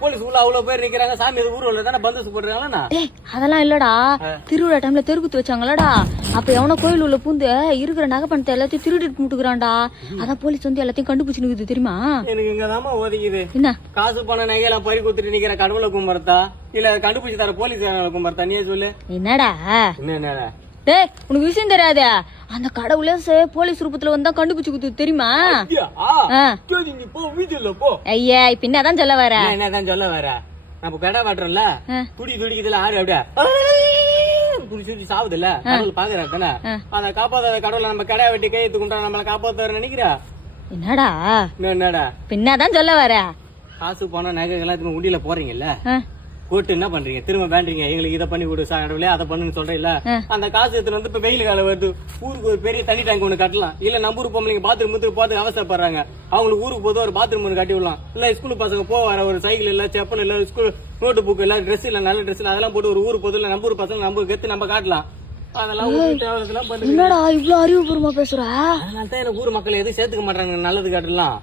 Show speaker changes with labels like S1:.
S1: Police உள்ள அவ்வளவு பேர் நிக்கிறாங்க? சாமி ஊர்வலம் தானே பந்தோஸ்து போடுறாங்களா
S2: அதெல்லாம் இல்லடா. திருவிழா டைம்ல தெருக்குத்து வச்சாங்களடா அப்ப எவனோ கோயில் உள்ள பூந்து இருக்கிற நகை பணத்தை எல்லாத்தையும் திருடிட்டு முட்டுக்குறான்டா அதான் போலீஸ் வந்து எல்லாத்தையும் கண்டுபிடிச்சு நிக்குது தெரியுமா?
S1: எனக்கு இங்கதாம்மா ஒதுக்குது.
S2: என்ன?
S1: காசு பணம் நகையெல்லாம் பறி கொடுத்துட்டு நிக்கிற கடவுளை கும்பறதா இல்ல கண்டுபிடிச்சு தர போலீஸ் கும்பறதா நீயே சொல்லு.
S2: என்னடா?
S1: என்ன
S2: டேய் உனக்கு விஷயம் தெரியாதே? அந்த கடவுளே போலீஸ் ரூபத்துல வந்தா கண்டுபிடிச்சு குடுத்து தெரியுமா? ஐயா இப்ப என்னதான் சொல்ல வர?
S1: என்னதான் சொல்ல வர? நம்ம கடை வாட்டுறோம்ல. துடி துடிக்குதுல ஆறு அப்படியே? துடி சுடி சாவுதுல்ல? கடவுள் பாக்குறா தானே? அதை காப்பாத்தாத கடவுளை நம்ம கடை வெட்டி கையெழுத்து கொண்டா நம்மள காப்பாத்தாரு நினைக்கிறா
S2: என்னடா?
S1: என்ன என்னடா?
S2: பின்னதான் சொல்ல வர?
S1: காசு பணம் நகை உண்டியில போறீங்கல்ல?
S2: ஆ.
S1: கோட்டு என்ன பண்றீங்க? திரும்ப வேண்டீங்க எங்களுக்கு இதை பண்ணி கொடு சார் கடவுளே அதை பண்ணுன்னு சொல்றீங்கள
S2: ஆ.
S1: அந்த காசு எடுத்துட்டு வந்து இப்ப வெயில் காலம் வருது. ஊருக்கு ஒரு பெரிய தண்ணி டேங்க் ஒண்ணு கட்டலாம். இல்ல நம்ம ஊருக்கு பொம்பளைங்க பாத்ரூம் முத்துக்கு போறதுக்கு அவசரப்படுறாங்க. அவங்களுக்கு ஊருக்கு போது ஒரு பாத்ரூம் ஒன்று கட்டி விடலாம். இல்ல ஸ்கூல் பசங்க போக வர ஒரு சைக்கிள் இல்ல செப்பல் இல்ல ஸ்கூல் நோட்டு புக் இல்ல ட்ரெஸ் இல்ல நல்ல ட்ரெஸ் இல்ல அதெல்லாம் போட்டு ஒரு ஊருக்கு போது இல்ல நம்ம ஊர் பசங்க நம்ம கெத்து நம்ம காட்டலாம். அதெல்லாம்
S2: என்னடா இவ்ளோ அறிவுபூர்வமா பேசுற?
S1: அதனால தான் எனக்கு ஊர் மக்கள் எதுவும் சேர்த்துக்க மாட்டாங்க நல்லது காட்டலாம்.